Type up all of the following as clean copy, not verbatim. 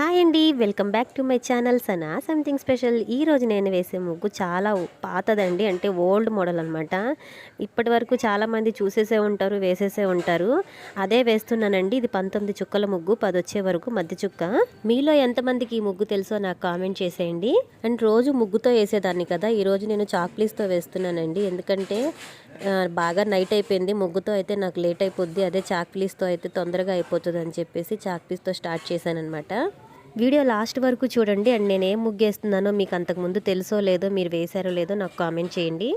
Hi అండి, welcome back to my channel Sana something special. ఈరోజు నేను వేసే ముగ్గు చాలా పాతదండి, అంటే ఓల్డ్ మోడల్ అనమాట. ఇప్పటి వరకు చాలామంది చూసేసే ఉంటారు, వేసేసే ఉంటారు. అదే వేస్తున్నానండి. ఇది 19 చుక్కల ముగ్గు, 10 వచ్చే వరకు మధ్య చుక్క. మీలో ఎంతమందికి ఈ ముగ్గు తెలుసో నాకు కామెంట్ చేసేయండి. అండ్ రోజు ముగ్గుతో వేసేదాన్ని కదా, ఈరోజు నేను చాక్పీస్తో వేస్తున్నానండి. ఎందుకంటే బాగా నైట్ అయిపోయింది, ముగ్గుతో అయితే నాకు లేట్ అయిపోద్ది, అదే చాక్పీస్తో అయితే తొందరగా అయిపోతుంది అని చెప్పేసి చాక్పీస్తో స్టార్ట్ చేశాను అనమాట. వీడియో లాస్ట్ వరకు చూడండి. అండ్ నేను ఏం ముగ్గేస్తున్నానో మీకు అంతకుముందు తెలుసో లేదో, మీరు వేశారో లేదో నాకు కామెంట్ చేయండి.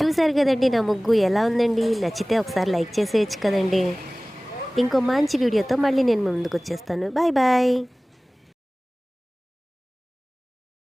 చూసారు కదండి నా ముగ్గు ఎలా ఉందండి. నచ్చితే ఒకసారి లైక్ చేసేయచ్చు కదండి. ఇంకో మంచి వీడియోతో మళ్ళీ నేను ముందుకు వచ్చేస్తాను. Bye bye.